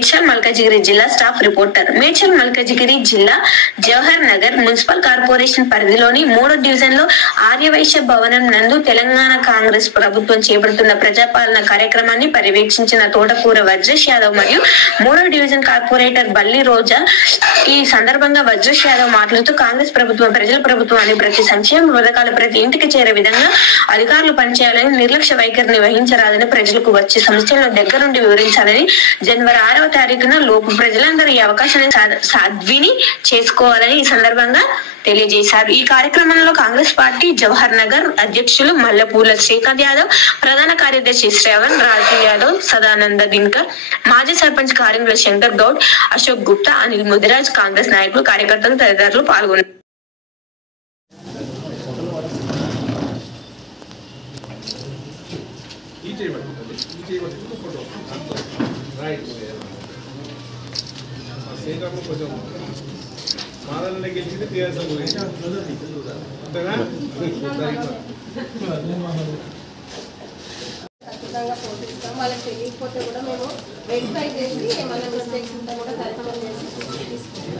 మేడ్చల్ మల్కాజిగిరి జిల్లా staff reporter. Medchal Malkajgiri జిల్లా Jawahar Nagar municipal corporation పరిధిలోని 3వ డివిజన్ లో ఆర్యవైశ్య భవనం నందు తెలంగాణ కాంగ్రెస్ ప్రభుత్వం చేపడుతున్న ప్రజాపాలన కార్యక్రమాన్ని పర్యవేక్షించిన తోటకూర వజ్రేష్ యాదవ్ మరియు 3వ డివిజన్ కార్పొరేటర్ బల్లి రోజా. ఈ సందర్భంగా వజ్రేష్ యాదవ్ మాట్లాడుతూ కాంగ్రెస్ ప్రభుత్వం ప్రజల ప్రభుత్వాన్ని ప్రతి సంక్షేమ పథకాలు ప్రతి ఇంటికి చేరే విధంగా అధికారులు పనిచేయాలని, నిర్లక్ష్య వైఖరిని వహించరాదని, ప్రజలకు వచ్చే సమస్యలను దగ్గరుండి వివరించాలని, జనవరి 6వ తారీఖున లోపు ప్రజలందరూ ఈ అవకాశాన్ని సద్విని చేసుకోవాలని ఈ సందర్భంగా తెలియజేశారు. ఈ కార్యక్రమంలో కాంగ్రెస్ పార్టీ జవహర్ నగర్ అధ్యక్షులు మల్లెపూల శ్రీకాంత్ యాదవ్, ప్రధాన కార్యదర్శి శ్రవణ్ రాజు యాదవ్, సదానంద దినకర్, మాజీ సర్పంచ్ కారింగ్ల శంకర్ గౌడ్, అశోక్ గుప్తా, అనిల్ ముదిరాజ్, కాంగ్రెస్ నాయకులు, కార్యకర్తలు తదితరులు పాల్గొన్నారు. ఖచ్చితంగా పోషిస్తాం. వాళ్ళకి తెలియకపోతే కూడా మేము వెరిఫై చేసి ఏమైనా మిస్టేక్స్ ఉంటే కూడా కరెక్షన్ చేసి తీసుకుంటాం.